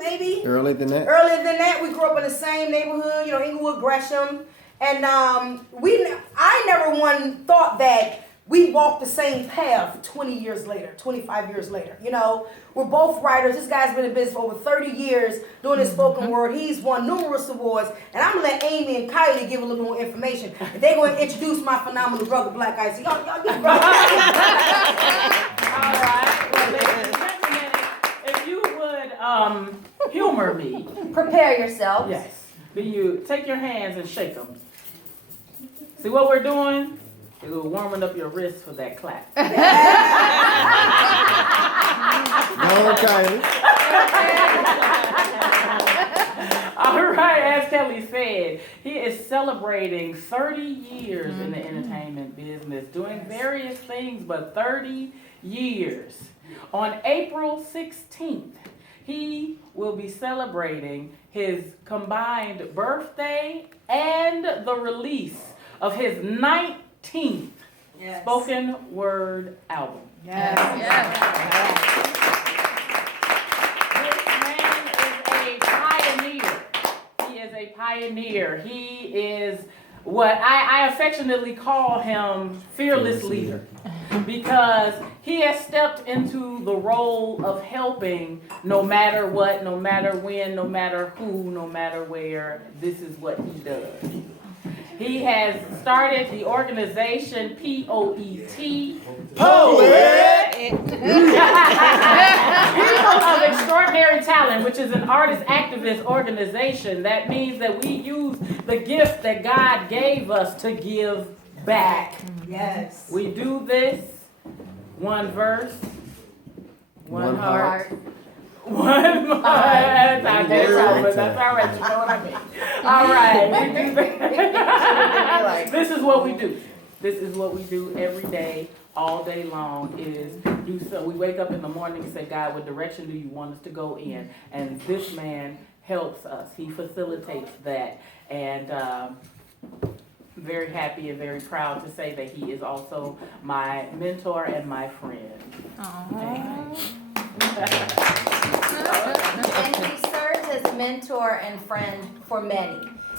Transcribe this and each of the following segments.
maybe. Earlier than that? Earlier than that, we grew up in the same neighborhood, Inglewood, Gresham. And I never one thought that we walked the same path 20 years later, 25 years later. We're both writers. This guy's been in business for over 30 years doing his spoken word. He's won numerous awards. And I'm going to let Amy and Kylie give a little more information. And they're going to introduce my phenomenal brother, Blaq Ice. So y'all get brother. All right. Well, ladies and gentlemen, if you would humor me. Prepare yourself. Yes. Then you take your hands and shake them. See what we're doing? We're warming up your wrists for that clap. Okay. All right, as Kelly said, he is celebrating 30 years in the entertainment business, doing various things, but 30 years. On April 16th, he will be celebrating his combined birthday and the release of his 19th spoken word album. Yes. This man is a pioneer. He is a pioneer. He is what I affectionately call him fearless leader, because he has stepped into the role of helping no matter what, no matter when, no matter who, no matter where. This is what he does. He has started the organization POET. Poet! People of Extraordinary Talent, which is an artist activist organization. That means that we use the gift that God gave us to give back. Yes. We do this one verse, one heart. One month at a time. But that's all right. You know what I mean. All right. We do that. This is what we do. This is what we do every day, all day long. Is do so. We wake up in the morning and say, God, what direction do you want us to go in? And this man helps us. He facilitates that. And very happy and very proud to say that he is also my mentor and my friend. And he serves as mentor and friend for many.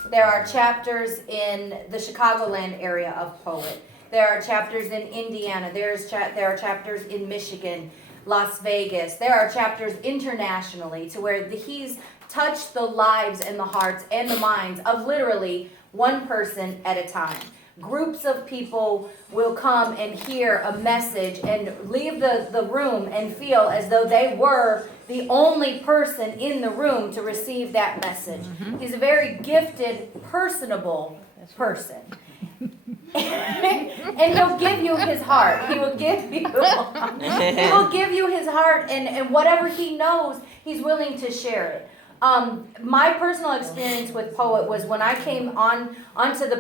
There are chapters in the Chicagoland area of Poet. There are chapters in Indiana. There are chapters in Michigan, Las Vegas. There are chapters internationally to where he's touched the lives and the hearts and the minds of literally one person at a time. Groups of people will come and hear a message and leave the room and feel as though they were the only person in the room to receive that message. He's a very gifted, personable person. And he'll give you his heart. He will give you his heart, and whatever he knows, he's willing to share it. My personal experience with Poet was when I came onto the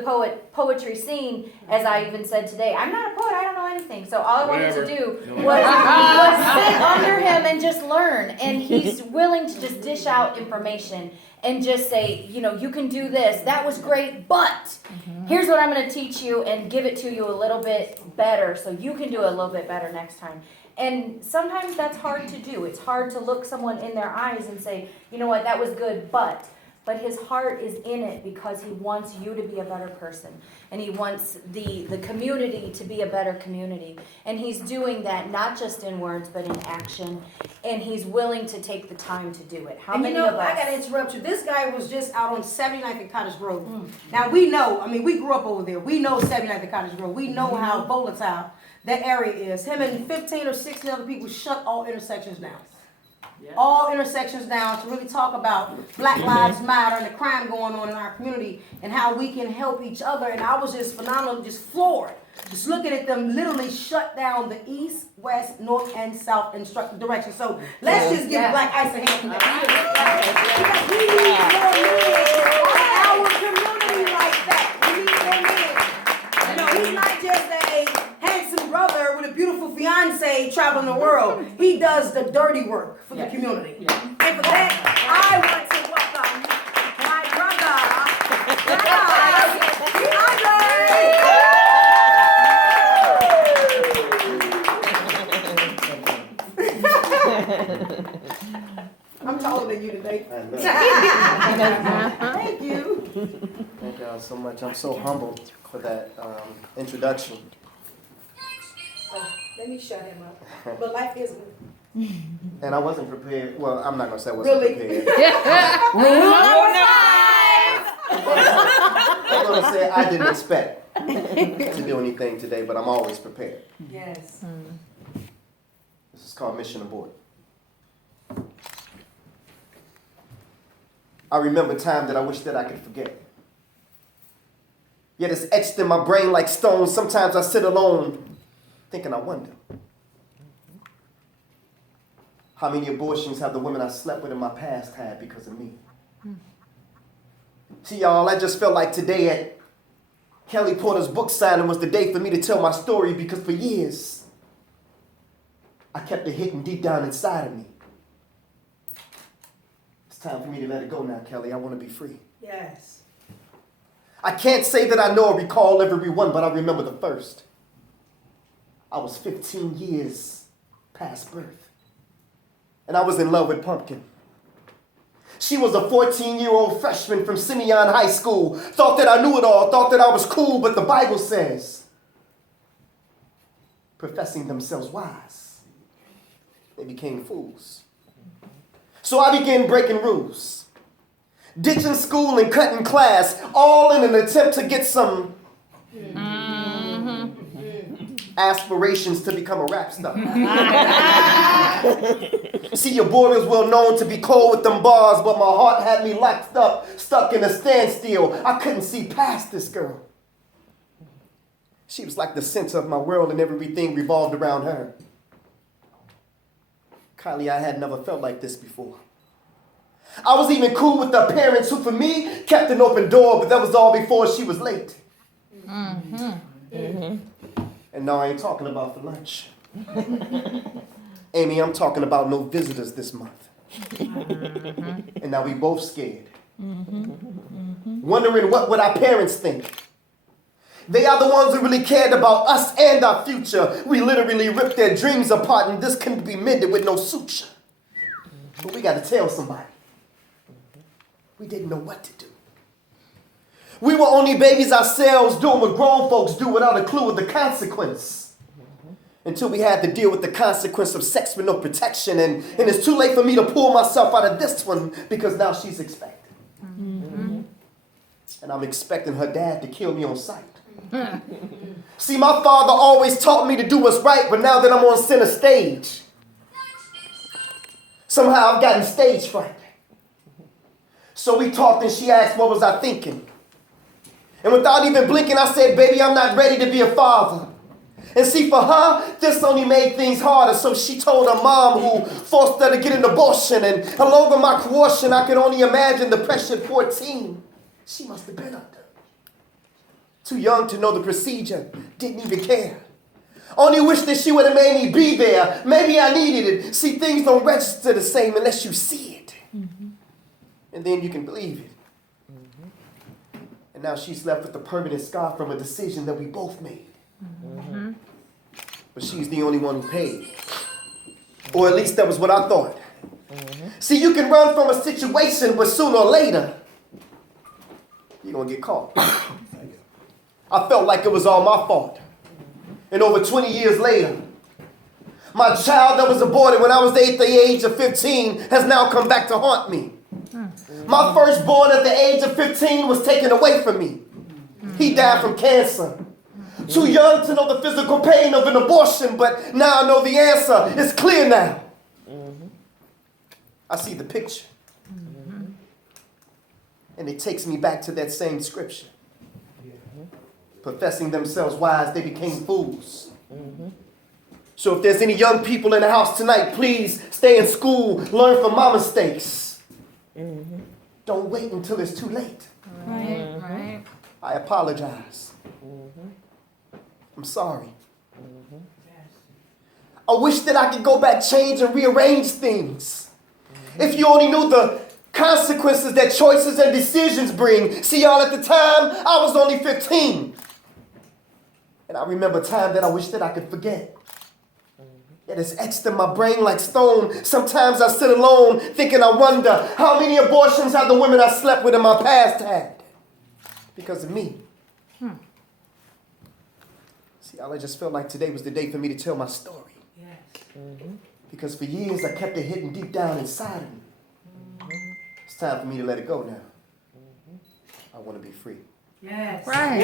poetry scene. As I even said today, I'm not a poet, I don't know anything. So all I wanted to do was sit under him and just learn. And he's willing to just dish out information and just say, you can do this. That was great, but here's what I'm going to teach you and give it to you a little bit better so you can do it a little bit better next time. And sometimes that's hard to do. It's hard to look someone in their eyes and say, you know what, that was good, but his heart is in it because he wants you to be a better person. And he wants the community to be a better community. And he's doing that not just in words, but in action. And he's willing to take the time to do it. How many of us? I got to interrupt you. This guy was just out on 79th and Cottage Grove. Now, we know, we grew up over there. We know 79th and Cottage Grove. We know how volatile that area is. Him and 15 or 16 other people shut all intersections down. Yeah. All intersections down to really talk about Black Lives Matter and the crime going on in our community and how we can help each other. And I was just phenomenal, just floored. Just looking at them literally shut down the east, west, north, and south direction. So let's just give Blaq Ice a hand. Because we need more men in our community like that. We need more men. He's not just a handsome brother with a beautiful fiance traveling the world. He does the dirty work for the community. Yeah. And for that, I want to welcome my brother, Andre. I'm taller than you Thank I know. Thank you. Thank y'all so much. I'm so humbled for that introduction. Let me shut him up. But life is good. And I wasn't prepared. Well, I'm not going to say I wasn't Really? prepared. Rule number 5. I'm going to say I didn't expect to do anything today, but I'm always prepared. Yes. This is called Mission Abort. I remember time that I wish that I could forget. Yet it's etched in my brain like stone. Sometimes I sit alone thinking, I wonder, how many abortions have the women I slept with in my past had because of me? See, y'all, I just felt like today at Kelly Porter's book signing was the day for me to tell my story, because for years, I kept it hidden deep down inside of me. It's time for me to let it go now, Kelly. I want to be free. Yes. I can't say that I know or recall every one, but I remember the first. I was 15 years past birth, and I was in love with Pumpkin. She was a 14-year-old freshman from Simeon High School. Thought that I knew it all, thought that I was cool, but the Bible says, professing themselves wise, they became fools. So I began breaking rules, ditching school and cutting class, all in an attempt to get some aspirations to become a rap star. See, your boy was well known to be cold with them bars, but my heart had me locked up, stuck in a standstill. I couldn't see past this girl. She was like the center of my world, and everything revolved around her. Kylie, I had never felt like this before. I was even cool with the parents who, for me, kept an open door, but that was all before she was late. And no, I ain't talking about for lunch. Amy, I'm talking about no visitors this month. And now we both scared. Wondering what would our parents think. They are the ones who really cared about us and our future. We literally ripped their dreams apart, and this couldn't be mended with no suture. But we got to tell somebody. We didn't know what to do. We were only babies ourselves, doing what grown folks do without a clue of the consequence. Until we had to deal with the consequence of sex with no protection. And it's too late for me to pull myself out of this one, because now she's expected. And I'm expecting her dad to kill me on sight. See, my father always taught me to do what's right, but now that I'm on center stage, somehow I've gotten stage fright. So we talked, and she asked, what was I thinking? And without even blinking, I said, baby, I'm not ready to be a father. And see, for her, this only made things harder. So she told her mom, who forced her to get an abortion. And along with my coercion, I could only imagine the pressure at 14 she must have been under. Too young to know the procedure, didn't even care. Only wish that she would have made me be there. Maybe I needed it. See, things don't register the same unless you see it. And then you can believe it. And now she's left with a permanent scar from a decision that we both made. But she's the only one who paid. Or at least that was what I thought. See, you can run from a situation, but sooner or later, you're going to get caught. I felt like it was all my fault. And over 20 years later, my child that was aborted when I was at the age of 15 has now come back to haunt me. My firstborn at the age of 15 was taken away from me. He died from cancer. Too young to know the physical pain of an abortion, but now I know the answer. It's clear now. I see the picture. And it takes me back to that same scripture. Professing themselves wise, they became fools. So if there's any young people in the house tonight, please stay in school, learn from my mistakes. Don't wait until it's too late. Right. I apologize. I'm sorry. I wish that I could go back, change, and rearrange things. If you only knew the consequences that choices and decisions bring. See, y'all, at the time, I was only 15. And I remember a time that I wish that I could forget. Yet it's etched in my brain like stone. Sometimes I sit alone thinking I wonder how many abortions have the women I slept with in my past had. Because of me. See, I just felt like today was the day for me to tell my story. Yes. Because for years I kept it hidden deep down inside of me. It's time for me to let it go now. I want to be free. Yes. Right.